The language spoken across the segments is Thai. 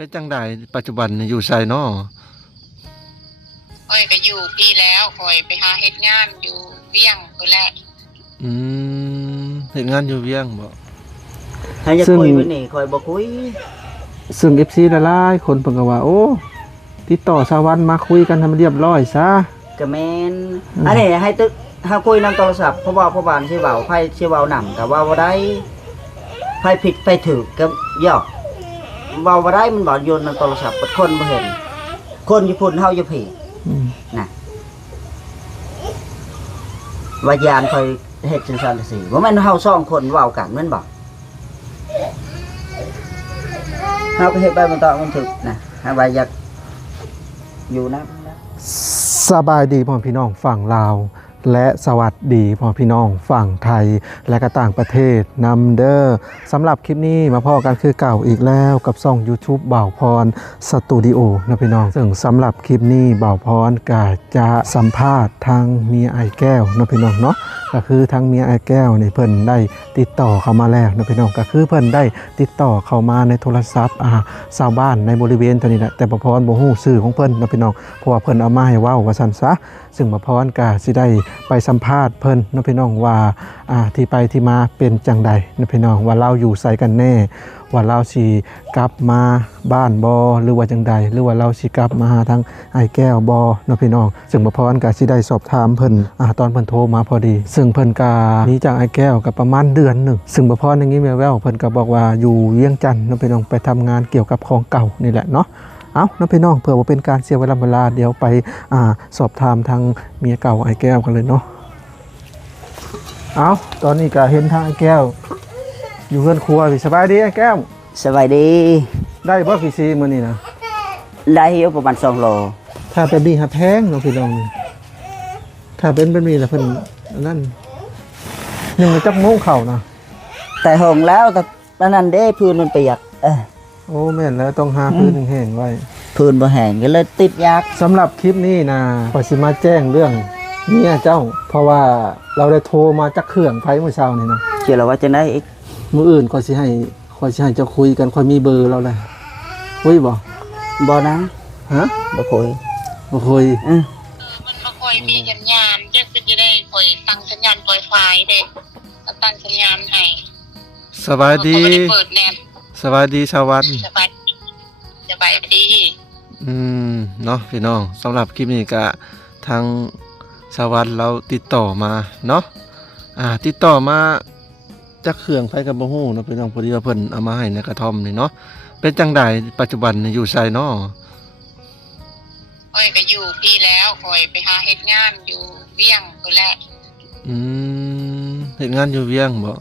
เป็นจังไดปัจจุบันนี่อยู่ไสน้อข้อยก็อยู่พี่แล้วข้อยไปหาเฮ็ดงานอยู่เวียงพุ่นแหละอืเฮ็ดงานอยู่เวียงบ่ถ้าจะคุยวันนี้คอยบ่คุยซึ่ง FC หลายๆคนเพิ่นก็ว่าโอ้ติดต่อสาวันมาคุยกันให้มันเรียบร้อยซะก็แม่นอันนี้ให้ตึกถ้าคุยนำโทรศัพท์เพราะว่าพ่อบ้านสิเว้าไผสิเว้านำก็ว่าบ่ได้ไผผิดไผถูกก็ย่อเว้าบ่ได้มันบ่โยนนำโทรศัพท์คนบ่เห็นคนอยู่พุ่นเฮาอยู่พี่น่ะว่ายานคอยเฮ็ดจังซั่นจังซี่บ่แม่นเฮา2คนเว้ากันแม่นบ่เฮาก็เฮ็ดไปมันต้องมันถึกนะหาว่าอยากอยู่นะสบายดีพ่อพี่น้องฝั่งลาวและสวัสดีพ่อพี่น้องฝั่งไทยและก็ต่างประเทศนำเด้อสำหรับคลิปนี้มาพ่อกันคือเก่าอีกแล้วกับช่อง YouTube บ่าวพรสตูดิโอนะพี่น้องซึ่งสำหรับคลิปนี้บ่าวพรก็จะสัมภาษณ์ทางเมียไอแก้วนะพี่น้องเนาะก็คือทางเมียไอแก้วนี่เพิ่นได้ติดต่อเข้ามาแล้วนะพี่น้องก็คือเพิ่นได้ติดต่อเข้ามาในโทรศัพท์ชาวบ้านในบริเวณเท่านี้แหละแต่บ่าวพรบ่ฮู้ชื่อของเพิ่นนะพี่น้องเพราะว่าเพิ่นเอามาให้เว้าว่าซั่นซะซึ่งบ่าวพรก็สิได้ไปสัมภาษณ์เพิ่นนะพี่น้องว่าที่ไปที่มาเป็นจังใดนะพี่น้องว่าเราอยู่ไสกันแน่ว่าเราสิกลับมาบ้านบ่หรือว่าจังใดหรือว่าเราสิกลับมาหาทางไอ้แก้วบ่นะพี่น้องซึ่งบ่พรก็สิได้สอบถามเพิ่นตอนเพิ่นโทรมาพอดีซึ่งเพิ่นก็หนีจากไอ้แก้วก็ประมาณเดือนหนึงซึ่งบ่พรอย่างงี้แว่วๆเพิ่นก็บอกว่าอยู่เวียงจันทน์นะพี่น้องไปทำงานเกี่ยวกับของเก่านี่แหละเนาะเอานะพี่น้องเพื่อว่าเป็นการเสียเวลาเดี๋ยวไปสอบถามทางเมียเก่าไอ้แก้วกันเลยเนาะเอาตอนนี้ก็เห็นทางไอ้แก้วอยู่เรือนครัวสบายดีไอ้แก้วสวัสดีได้บ่กี่ซีมื้อนี้นะได้อยู่ประมาณ2โลถ้าเป็นนี่หาแพงเนาะพี่น้องถ้าเป็นนี่ล่ะเพิ่นนั่นยังจักโมงเข้านะแต่หงแล้วแต่ตอนนั้นเด้พื้นมันเปียกโอ้แม่นแล้วต้องหาพื้นแห้งๆไว้พื้นบ่แห้งก็เลยติดยากสำหรับคลิปนี้นะขอสิมาแจ้งเรื่องเมียเจ้าเพราะว่าเราได้โทรมาจากเครื่องไฟเมื่อเช้านี่นะเชื่อแล้วว่าจะได้อีกมื้ออื่นขอสิให้เจ้าคุยกันค่อยมีเบอร์เราแหละคุยบ่นะฮะบ่คุยมันบ่ค่อยมีสัญญาณจักสิได้ค่อยตั้งสัญญาณปล่อยไฟเด้ตั้งสัญญาณให้สบายดีเปิดแนบสบายดีชาววัดสบายดีเนาะพี่น้องสำหรับคลิปนี้ก็ทางชาววัดเราติดต่อมาเนาะติดต่อมาจากเครื่องไฟกับบ่ฮู้เนาะพี่น้องพอดีว่าเพิ่นเอามาให้ในกระท่อมนี่เนาะเป็นจังไดปัจจุบันนี่อยู่ไสเนาะข้อยก็อยู่พี่แล้วข้อยไปหาเฮ็ดงานอยู่เวียงพุ่นแหละเฮ็ดงานอยู่เวียงบ่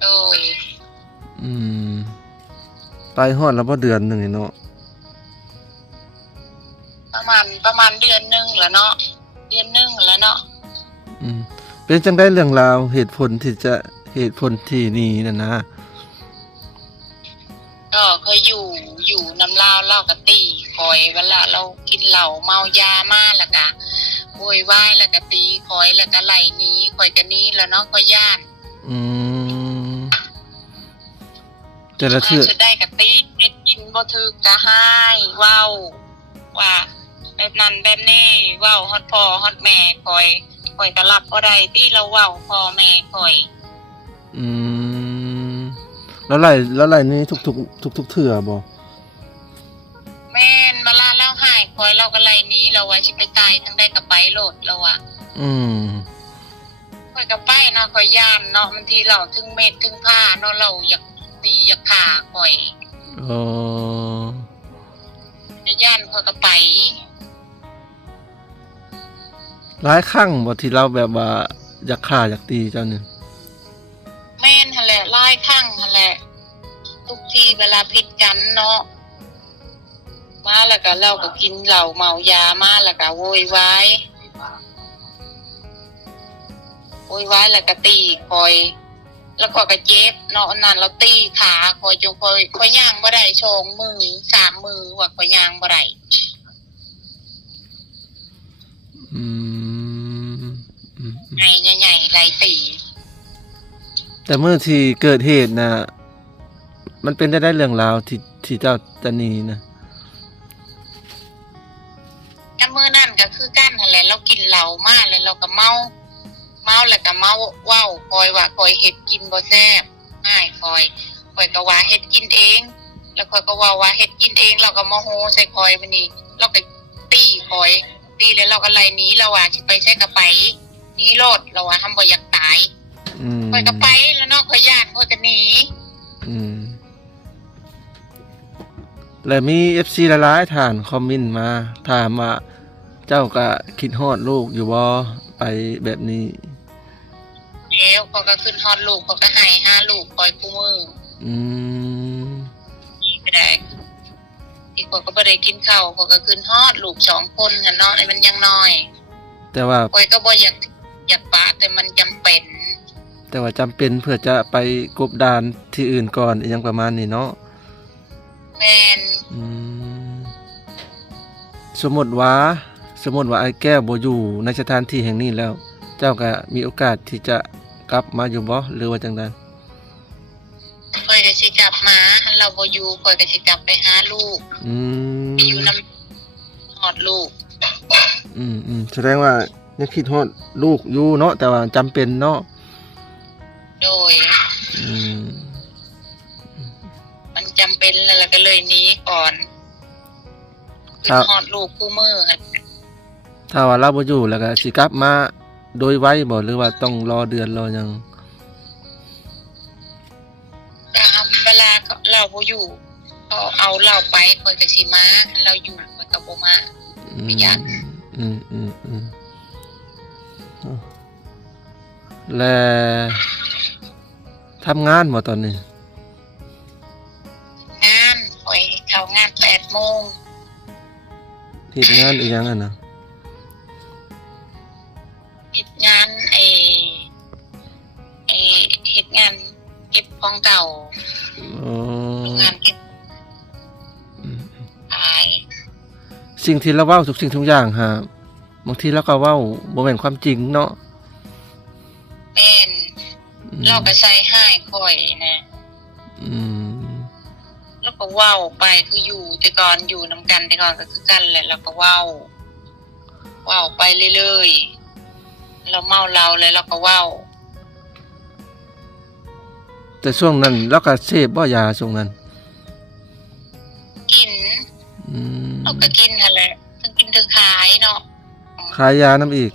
โอ้ยไปฮอดแล้วบ่เดือนนึงนี่เนาะประมาณเดือนนึงแล้วเนาะแล้วเนาะเป็นจังได๋เรื่องราวเหตุผลที่นี่นั่นนะก็เคยอยู่น้ำลาวเล่าก็ตีคอยเวลาเรากินเหล้าเมายามาแล้วก็โวยวายแล้วก็ตีคอยแล้วก็ไล่หนีคอยก็หนีแล้วเนาะก็ย่านแต่ละเทื่อจะได้ก็ตีเฮ็ดกินบ่ถูกก็หายเว้าว่าแบบนั้นแบบนี้เว้าฮอดพ่อฮอดแม่คอยก็รับบ่ได้ที่เราเว้าพ่อแม่คอยแล้วไล่นี่ทุกเทื่อบ่แม่นเวลาเราหายคอยเราก็ไล่หนีเราว่าสิไปตายทางใดก็ไปโลดเราอ่ะคอยก็ไปเนาะคอยย่านเนาะบางทีเราถึงเม็ดถึงผ้าเนาะเราอยากตีอยากฆ่าคอยย่านคอยก็ไปหลายครั้งบ่ที่เราแบบว่าอยากฆ่าอยากตีเจ้านี่แม่นหั่นแหละหลายครั้งหั่นแหละทุกทีเวลาผิดกันเนาะมาแล้วก็เราก็กินเหล้าเมายามาแล้วก็โวยวายแล้วก็ตีคอยแล้วก็เจ็บเนาะนั่นเราตีขาคอยจนคอยย่างบ่ได้2มือ3มือว่าคอยย่างบ่ได้ใหญ่ๆไหลตีแต่เมื่อที่เกิดเหตุนะ มันเป็นได้เรื่องราวที่เจ้าจะหนีนะ ก็มื้อนั้นก็คือกันนั่นแหละเรากินเหล้ามาแล้วเราก็เมาแล้วก็เมาเว้าคอยว่าคอยเฮ็ดกินบ่แซ่บอ้ายคอยก็ว่าเฮ็ดกินเอง แล้วคอยก็ว่าเฮ็ดกินเองเราก็โมโหใส่คอยบัดนี้เราก็ตีคอยตีแล้วเราก็ไล่หนีเราว่าสิไปใช้ก็ไปหนีโลดเราว่าทำบ่อยากตายคอยก็ไปแล้วเนาะคอยย่านคอยก็หนี แล้วมี FC หลายๆท่านคอมเมนต์มาถามว่าเจ้าก็คิดฮอดลูกอยู่บ่ไปแบบนี้ แล้วเขาก็ขึ้นฮอดลูกเขาก็ให้หาลูกคอยคู่มือไม่ได้ที่เขาก็บ่ได้กินข้าวเขาก็ขึ้นฮอดลูก2คนน่ะเนาะมันยังน้อย แต่ว่า คอยก็บ่อยากปะแต่มันจำเป็น แต่ว่าจำเป็นเพื่อจะไปกบดานที่อื่นก่อนอหยังประมาณนี้เนาะ แม่น สมมติว่าไอ้แก้วบ่อยู่ในสถานที่แห่งนี้แล้ว เจ้าก็มีโอกาสที่จะกลับมาอยู่บ่หรือว่าจังได๋ คอยก็สิกลับมาหันเราบ่อยู่คอยก็สิกลับไปหาลูกไปอยู่นำฮอดลูกแสดงว่ายังคิดฮอดลูกอยู่เนาะแต่ว่าจำเป็นเนาะโดยมันจำเป็นแล้วก็เลยหนีก่อนขึ้นฮอดลูกคู่มือถ้าว่าเราบ่อยู่แล้วก็สิกลับมาโดยไวบ่หรือว่าต้องรอเดือนรอหยังตามเวลาเราบ่อยู่เขาเอาเราไปคอยก็สิมาเราอยู่คอยก็บ่มาไม่อยากและทำงานบ่ตอนนี้งานคอยเข้างาน 8:00 นเฮ็ดงานอีหยังอ่ะนะเฮ็ดงานเฮ็ดงานเก็บของเก่างานเก็บขายสิ่งที่เราเว้าทุกสิ่งทุกอย่างฮะบางทีเราก็เว้าบ่แม่นความจริงเนาะแม่นเราก็ใส่ให้ค่อยนะแล้วก็เว้าไปคืออยู่แต่ก่อนอยู่นำกันแต่ก่อนก็คือกันแหละแล้วก็เว้าไปเรื่อยๆเราเมาเราเลยเราก็เว้าแต่ช่วงนั้นเราก็เสพบ่ยาช่วงนั้นกินเราก็กินนั่นแหละทั้งกินทั้งขายเนาะขายยานำอีก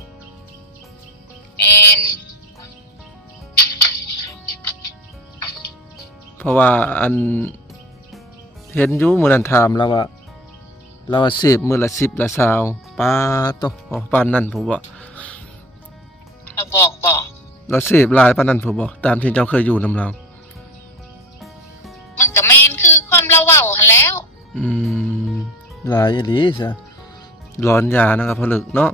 เพราะว่าอันเห็นอยู่มื้อนั้นถามแล้วว่าเสพมื้อละ10ละ20ปาโตปานนั้นผมว่าเราบอกเราเสพหลายปานนั้นผมบ่ตามที่เจ้าเคยอยู่นำเรามันก็แม่นคือความเราเว้าหั่นแล้วหลายอีหลีซะร้อนยานะครับผลึกเนาะ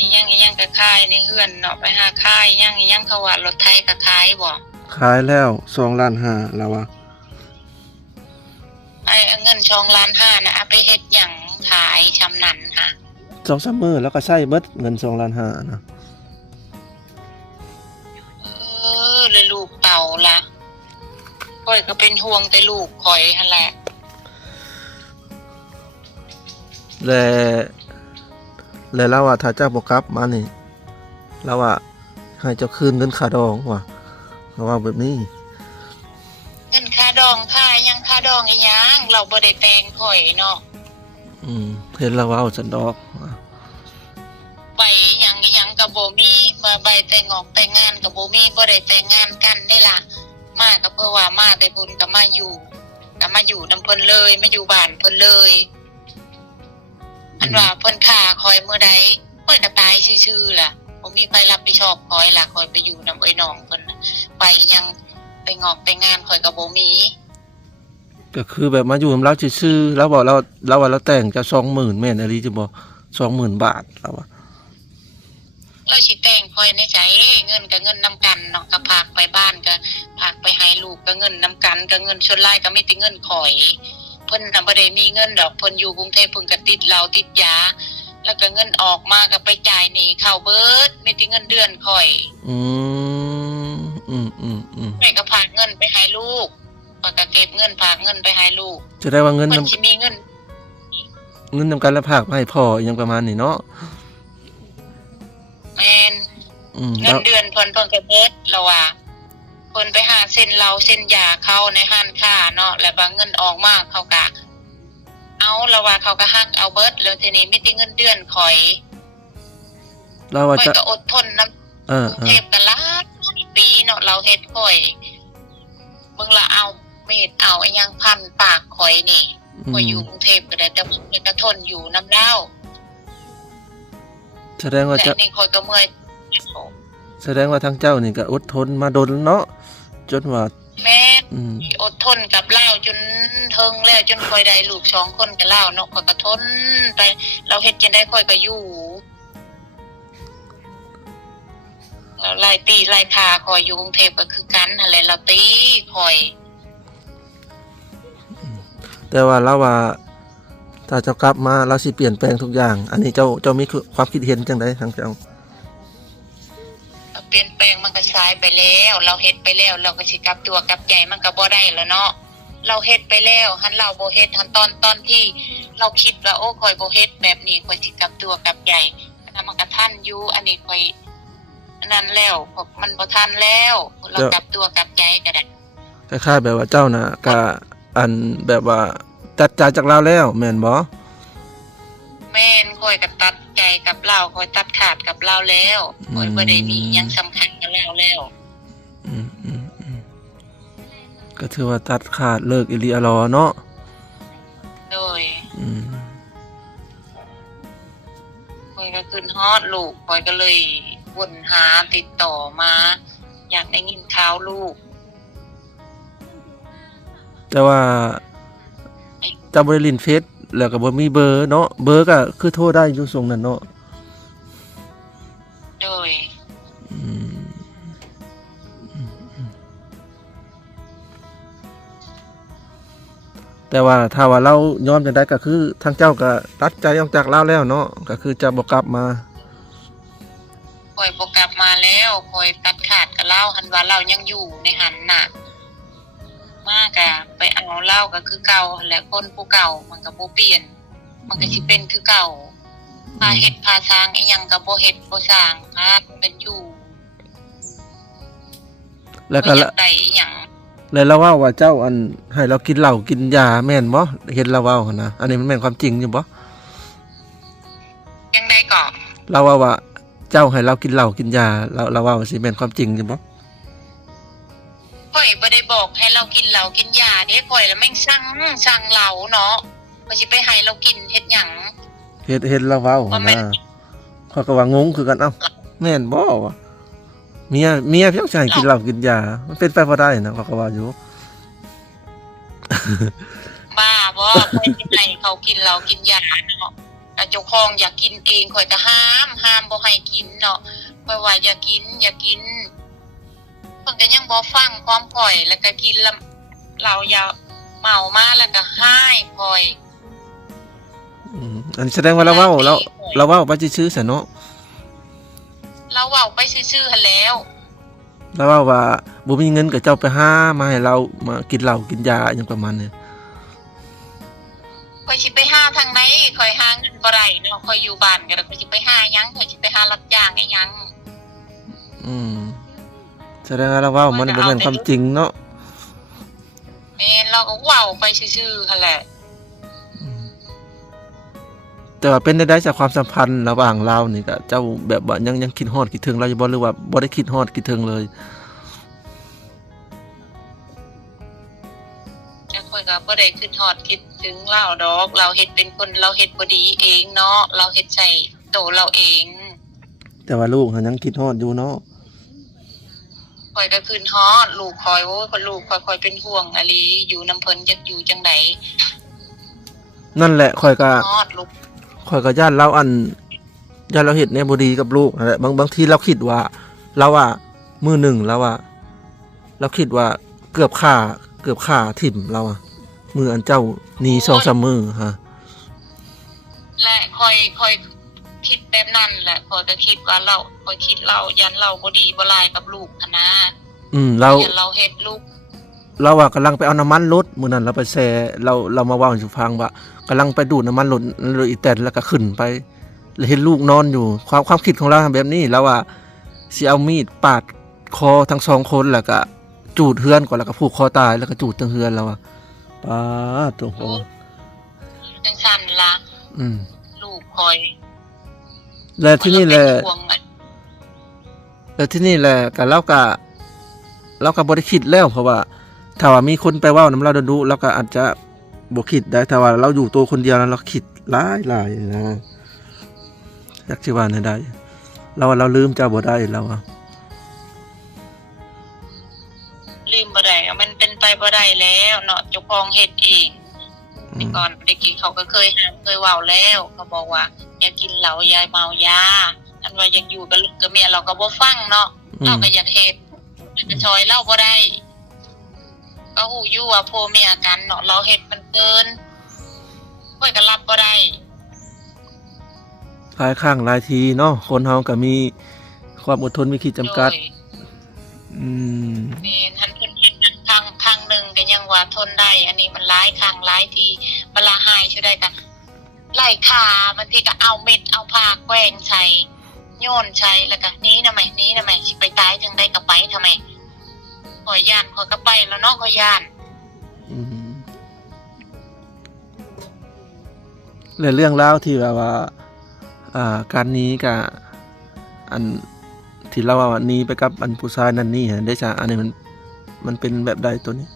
มียังก็ขายในเฮือนเนาะไปหาขายยังเขาว่ารถไถก็ขายบ่ขายแล้ว2.5 ล้านแล้วว่าไอ้เงิน2.5 ล้านน่ะเอาไปเฮ็ดหยังขายชำนั้นค่ะ 2-3 มื้อแล้วก็ใช้เบิดเงิน2.5 ล้านนะเลยลูกเต่าล่ะข่อยก็เป็นห่วงแต่ลูกข่อยหั่นแหละแล้วเราว่าถ้าเจ้าบ่กลับมานี่เราว่าให้เจ้าคืนเงินค่าดองว่ะเราว่าแบบนี้เงินค่าดองค่ายังค่าดองอีหยังเราบ่ได้แต่งข่อยเนาะเห็นแล้วว่าเอาซั่นดอกใบหยังก็บ่มีมาใบแต่งงอกแต่งงานก็บ่มีบ่ได้แต่งงานกันได้ล่ะมาก็เพื่อว่ามาแต่บุญก็มาอยู่นำเพิ่นเลยมาอยู่บ้านเพิ่นเลยอันว่าเพิ่นฆ่าข่อยมื้อใดข่อยก็ตายซื่อๆล่ะบ่มีใครรับผิดชอบข่อยล่ะข่อยไปอยู่นำไอ้น้องเพิ่นไปยังไปงอกแต่งงานข่อยก็บ่มีก็คือแบบมาอยู่นำเราซื่อๆแล้วบอกเราว่าเราแต่งจะ 20,000 แม่นอีหลีจะบ่ 20,000 บาทแล้วว่าเราสิแต่งข่อยในใจเงินก็เงินนำกันเนาะก็พากไปบ้านก็พากไปให้ลูกก็เงินนำกันก็เงินส่วนหลายก็มีแต่เงินข่อยเพิ่นน่ะบ่ได้มีเงินดอกเพิ่นอยู่กรุงเทพเพิ่นก็ติดเหล้าติดยา แล้วก็เงินออกมาก็ไปจ่ายหนี้เข้าเบิดมีแต่เงินเดือนข่อย อืมอืมอืมอืม แม่ก็ฝากเงินไปให้ลูกข้อยก็เก็บเงินฝากเงินไปให้ลูก จะได้ว่าเงิน เพิ่น นำ สิมีเงิน เงินนำกันและภาคมาให้พ่ออหยังประมาณนี้เนาะ แม่น เงิ แล้ น ว เดือนเพิ่นก็เบิดแล้วว่าเพิ่นไปหาเส้นเหล้าเส้นยาเขาในห้านค้าเนาะแล้วบางเงินออกมาเขาก็เอาแล้วว่าเขาก็หักเอาเบิดแล้วทีนี้มีแต่เงินเดือนข่อย เราว่า ข่อย จะ ก็อดทนนำ เออ เทพกันหลายปีเนาะเราเฮ็ดข่อยเบิ่งละเอาเม็ดเอาไอ้หยังพันปากข่อยนี่ข่อยอยู่กรุงเทพก็ได้แต่มันก็ทนอยู่นำเล่า แสดงว่า แต่ จะ นี่ข่อยก็เมื่อย แสดงว่าทางเจ้านี่ก็อดทนมาดนเนาะจนว่า แม่น อืม อดทนกับเล่าจนเทิงแล้วจนข่อยได้ลูก2คนกับเล่าเนาะข่อยก็ทนไปเราเฮ็ดจังได๋ข่อยก็อยู่แล้วไล่ตีไล่พาข่อยอยู่กรุงเทพก็คือกันนั่นแหละเราตีข่อย แต่ว่าเราว่าถ้าเจ้ากลับมาเราสิเปลี่ยนแปลงทุกอย่าง อันนี้เจ้ามีความคิดเห็นจังไดทางเจ้า เปลี่ยนแปลงมันก็สายไปแล้ว เราเฮ็ดไปแล้วเราก็สิกลับตัวกลับใจมันก็บ่ได้แล้วเนาะเราเฮ็ดไปแล้วหันเราบ่เฮ็ดหันตอนที่เราคิดว่าโอ้ข่อยบ่เฮ็ดแบบนี้ข่อยสิกลับตัวกลับใจแต่มันก็ทันอยู่อันนี้ข่อยอันนั้นแล้วมันบ่ทันแล้วเรากลับตัวกลับใจก็ได้ คล้ายๆแบบว่าเจ้าน่ะก็อันแบบว่าตัดใจจากเราแล้วแม่นบ่ แม่นข่อยก็ตัดใจกับเราข่อยตัดขาดกับเราแล้วข่อยบ่ได้มีหยังสำคัญกับเราแล้ว อืมอืมอืมก็ถือว่าตัดขาดเลิกอิริอารอเนาะ โดย อืม ข่อยก็ขึ้นฮอดลูกข่อยก็เลยวนหาติดต่อมา อยากได้ยินข่าวลูก แต่ว่าเจ้าบ่ได้เล่นเฟซแล้วก็บ่มีเบอร์เนาะเบอร์ก็คือโทรได้อยู่ทรงนั้นเนาะ โดย อืมอืมอืมแต่ว่าถ้าว่าเรายอมจังได๋ก็คือทางเจ้าก็ตัดใจออกจากเราแล้วเนาะก็คือจะบ่กลับมา ข่อยบ่กลับมาแล้วข่อยตัดขาดกับเราหันว่าเรายังอยู่ในหันน่ะ มากะไปเอาเล่าก็คือเก่าหั่นแหละคนผู้เก่ามันก็บ่เปลี่ยน มันก็สิเป็นคือเก่าพาเฮ็ดพาสร้างอีหยังก็บ่เฮ็ดบ่สร้างพาเป็นอยู่ แล้วก็ บ่อยากได้อีหยัง แล้วเราเว้าว่าเจ้าอันให้เรากินเหล้ากินยาแม่นบ่เห็นเราเว้าหั่นนะอันนี้มันแม่นความจริงอยู่บ่ จังได๋ก็ เราว่าเจ้าให้เรากินเหล้ากินยาเราว่าสิแม่นความจริงอยู่บ่ ข่อยบ่ได้บอกให้เรากินเหล้ากินยาเด้ข่อยแล้วแม่งสั่งเหล้าเนาะข่อยสิไปให้เรากินเฮ็ดหยัง เฮ็ดเราเว้าหั่น ว่าแม่ นะ น ข้อยก็ว่างงคือกันเอ้าแม่นบ่วะเมียเพียงสิให้กินเหล้ากินยามันเป็นไปบ่ได้นะข้อยก็ว่าอยู่ บ้าบ่ข่อยสิให้เขากินเหล้ากินยาเนาะแต่เจ้าของอยากกินเองข่อยก็ห้ามบ่ให้กินเนาะข่อยว่าอย่ากินเพิ่นก็ยังบ่ฟังความข่อยแล้วก็กินแล้วเหล้ายาเมามาแล้วก็หายข่อย อันแสดงว่าเราเว้าไปซื่อๆซะเนาะ เราเว้าไปซื่อๆหั่นแล้ว เราเว้าว่าบ่มีเงินก็เจ้าไปหามาให้เรามากินเหล้ากินยาอหยังประมาณนี้ ข่อยสิไปหาทางไหนข่อยหาเงินบ่ได้เนาะข่อยอยู่บ้านก็ข่อยสิไปหาหยังข่อยสิไปหารับจ้างอีหยัง อืมแสดงว่าเราเว้ามันบ่แม่นความจริงเนาะ แม่นเราก็เว้าไปซื่อๆหั่นแหละ แต่ว่าเป็นได้จากความสัมพันธ์ระหว่างเรานี่ก็เจ้าแบบว่ายังคิดฮอดคิดถึงเราอยู่บ่หรือว่าบ่ได้คิดฮอดคิดถึงเลย แต่ข่อยก็บ่ได้คิดฮอดคิดถึงเราดอกเราเฮ็ดเป็นคนเราเฮ็ดบ่ดีเองเนาะเราเฮ็ดใส่โตเราเอง แต่ว่าลูกหันยังคิดฮอดอยู่เนาะ ข่อยก็คืนฮอดลูกข่อยโอ้ยลูกข่อยเป็นห่วงอะลีอยู่นำเพิ่นจักอยู่จังได๋ นั่นแหละข่อยก็ ฮอดลูก ย่านเราย่านเราเฮ็ดแนวบ่ดีกับลูกนั่นแหละบางทีเราคิดว่าเราว่ามื้อหนึงเราว่าเราคิดว่าเกือบฆ่าทิ่มเราอะมื้ออันเจ้าหนี2-3มื้อฮะ และข่อย คิดแบบนั้นแหละคอยก็คิดว่าเราคอยคิดเรายันเราบ่ดีบ่ลายกับลูกนะ เรา ยันเราเฮ็ดลูก เราว่ากำลังไปเอาน้ำมันรถมื้อนั้นเราไปแซ่เรามาเว้าให้ฟังว่ากำลังไปดูดน้ำมันรถอีแตนแล้วก็ขึ้นไปแล้วเห็นลูกนอนอยู่ความคิดของเราแบบนี้แล้วว่าสิเอามีดปาดคอทั้งสองคนแล้วก็จูดเฮือนก่อนแล้วก็ผูกคอตายแล้วก็จูดทั้งเฮือนแล้วอะป้าดโอ้โห จังซั่นล่ะ ลูกคอย แล้วที่นี่แหละ ห่วงอะ แล้วที่นี่แหละก็เราก็บ่ได้คิดแล้วเพราะว่าถ้าว่ามีคนไปเว้านำเราดุๆเราก็อาจจะบ่คิดได้ถ้าว่าเราอยู่ตัวคนเดียวแล้วเราคิดหลายๆนะอยากสิว่าได้เราว่าเราลืมเจ้าบ่ได้เราอะ ลืมบ่ได้อะมันเป็นไปบ่ได้แล้วเนาะเจ้าของเฮ็ดเองแต่ก่อนเด็กกี้เขาก็เคยห้ามเคยเว้าแล้วเขาบอกว่าอย่ากินเหล้าอย่าเมายาอันว่าอยากอยู่กับลูกกับเมียเราก็บ่ฟังเนาะเราก็อยากเฮ็ดจะช่วยเราบ่ได้ก็ฮู้อยู่ว่าพ่อเมียกันเนาะเราเฮ็ดมันเกินค่อยก็รับบ่ได้ หลายครั้งหลายทีเนาะคนเฮาก็มีความอดทนมีขีดจำกัด โดย อืม นี่ท่านเพิ่นเฮ็ดครั้งหนึงก็ยังว่าทนได้อันนี้มันหลายครั้งหลายทีเวลาหายช่วยได้ก็ไล่ขาบางทีก็เอาเม็ดเอาผ้าแกว้งใส่โยนใส่แล้วก็หนี้ทำไมสิไปตายจังได๋ก็ไปทำไมขอยย่านขอยก็ไปแล้วเนาะขอยย่าน อืมและเรื่องราวที่แบบว่าการนี้กับอันที่เราว่าหนี้ไปกับอันผู้ชายนั่นนี่ฮะได้จ้ะอันนี้มันเป็นแบบใดตัวนี้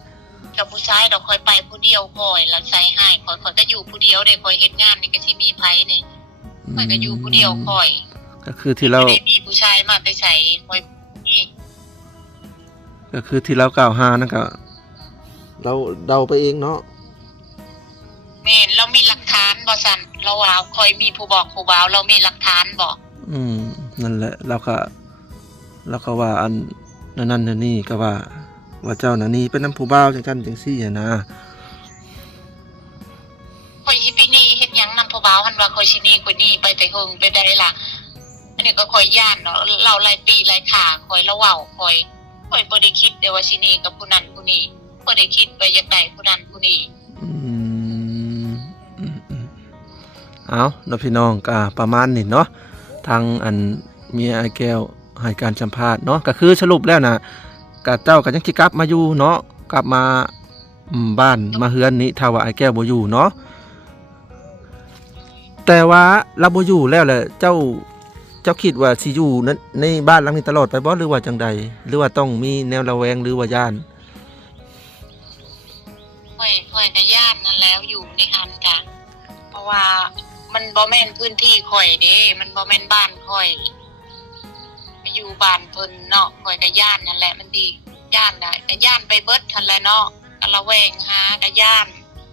กับผู้ชายดอกคอยไปผู้เดียวคอยแล้วใส่ให้คอยก็อยู่ผู้เดียวเด้คอยเฮ็ดงานนี่ก็สิมีไผนี่คอยก็อยู่ผู้เดียวคอย ก็คือที่เรา ไม่ได้มีผู้ชายมาไปใส่คอยนี่ ก็คือที่เรากล่าวหานั่นก็เราเดาไปเองเนาะ แม่นเรามีหลักฐานบ่สั่นเราว่าคอยมีผู้บอกผู้บ่าวเรามีหลักฐานบ่ นั่นแหละเราก็ว่าอันนั่นนี่ก็ว่าเจ้าน่ะนี่เป็นน้ำผู้บ่าวจังซั่นจังซี่นะ คอยสิไปนี่เฮ็ดหยังนำผู้บ่าวหั่นว่าคอยสินี่คอยนี่ไปแต่เฮิงไปได้ล่ะอันนี้ก็คอยย่านเนาะเราหลายปีหลายขาคอยละเว้าคอยบ่ได้คิดเด้ว่าสินี่กับผู้นั้นผู้นี้บ่ได้คิดว่าอยากได้ผู้นั้นผู้นี้ เอาเนาะพี่น้องก็ประมาณนี้เนาะทางอันเมียไอ้แก้วให้การสัมภาษณ์เนาะก็คือสรุปแล้วนะก็เจ้าก็ยังสิกลับมาอยู่เนาะกลับมาบ้านมาเฮือนนี้ถ้าว่าไอ้แก้วบ่อยู่เนาะแต่ว่าเราบ่อยู่แล้วแหละเจ้าคิดว่าสิอยู่ในบ้านหลังนี้ตลอดไปบ่หรือว่าจังใดหรือว่าต้องมีแนวระแวงหรือว่าย่าน ค่อยก็ย่านนั่นแล้วอยู่ในหันจ้ะเพราะว่ามันบ่แม่นพื้นที่ข่อยเด้มันบ่แม่นบ้านข่อยมาอยู่บ้านเพิ่นเนาะข่อยก็ย่านนั่นแหละมันดีย่านได้ก็ย่านไปเบิดหั่นแหละเนาะก็ระแวงหาก็ย่าน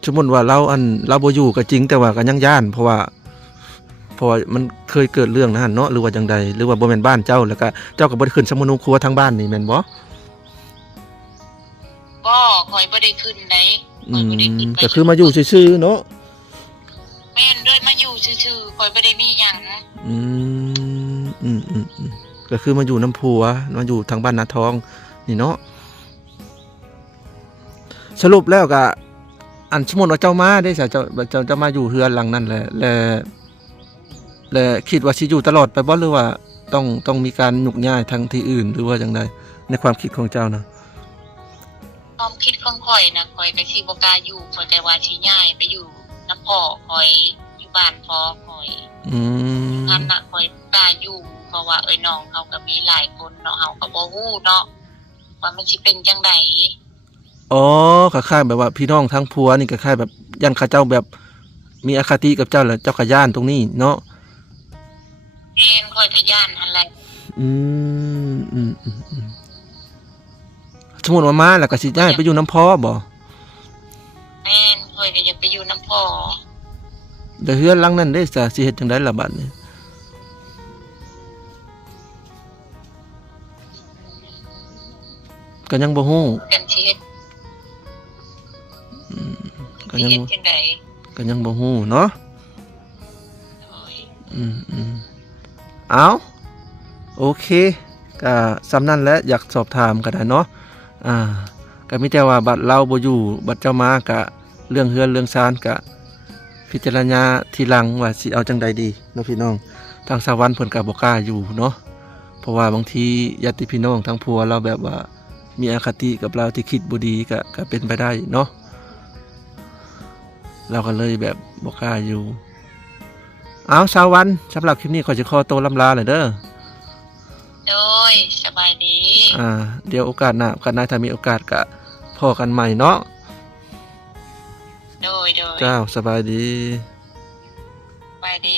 สมมุติว่าเราบ่อยู่ก็จริงแต่ว่าก็ยังย่านเพราะว่ามันเคยเกิดเรื่องนั้นเนาะหรือว่าจังใดหรือว่าบ่แม่นบ้านเจ้าแล้วก็เจ้าก็บ่ได้ขึ้นสมนุครัวทางบ้านนี่แม่นบ่ บ่ข่อยบ่ได้ขึ้นไหนข่อยบ่ได้ขึ้นไป ก็คือมาอยู่ซื่อๆเนาะ แม่นด้วยมาอยู่ซื่อๆข่อยบ่ได้มีหยัง ก็คือมาอยู่น้ำผัวมาอยู่ทางบ้านนาทองนี่เนาะสรุปแล้วก็อันสมมุติว่าเจ้ามาได้ซะเจ้ามาอยู่เฮือนหลังนั้นแหละและคิดว่าสิอยู่ตลอดไปบ่หรือว่าต้องมีการยุกย้ายทางที่อื่นหรือว่าจังไดในความคิดของเจ้านะ ความคิดของข่อยนะข่อยก็สิบ่กล้าอยู่ข่อยก็ว่าสิย้ายไปอยู่นำพ่อข่อยอยู่บ้านพ่อข่อยงั้นน่ะข่อยกล้าอยู่เพราะว่าน้องเฮาก็มีหลายคนเนาะเฮาก็บ่ฮู้เนาะว่ามันสิเป็นจังได๋ อ๋อคล้ายๆแบบว่าพี่น้องทั้งผัวนี่คล้ายๆแบบยันเขาเจ้าแบบมีอคติกับเจ้าแล้วเจ้าก็ย้านตรงนี้เนาะ แม่นข่อยก็ย้านหั่นแหละ สมมุติว่ามาแล้วก็สิย้ายไปอยู่น้ำพ่อบ่ แม่นข่อยก็อยากไปอยู่นำพ่อ แต่เฮือนหลังนั้นได้ซะสิเฮ็ดจังได๋ล่ะบัดนี้ก็ยังบ่ฮู้ กันสิเฮ็ด ก็ สิ ยัง เฮ็ดจังได๋ ก็ยังบ่ฮู้เนาะ โอ้ย อืม เอาโอเคก็สำนั้นแหละอยากสอบถามก็ได้เนาะก็มีแต่ว่าบัดเราบ่อยู่บัดเจ้ามาก็เรื่องเฮือนเรื่องซานก็พิจารณาทีหลังว่าสิเอาจังใดดีเนาะพี่น้องทางสวรรค์เพิ่นก็บ่กล้าอยู่เนาะเพราะว่าบางทีญาติพี่น้องทางผัวเราแบบว่ามีอคติกับเราที่คิดบ่ดีก็เป็นไปได้เนาะเราก็เลยแบบบ่กล้าอยู่เอาสวรรค์สำหรับคลิปนี้ขอจะขอตัวลำลาเลยเด้อ โดยสบายดี เดี๋ยวโอกาสหน้าถ้ามีโอกาสก็พอกันใหม่เนาะ โดย เจ้าสบายดี สบายดี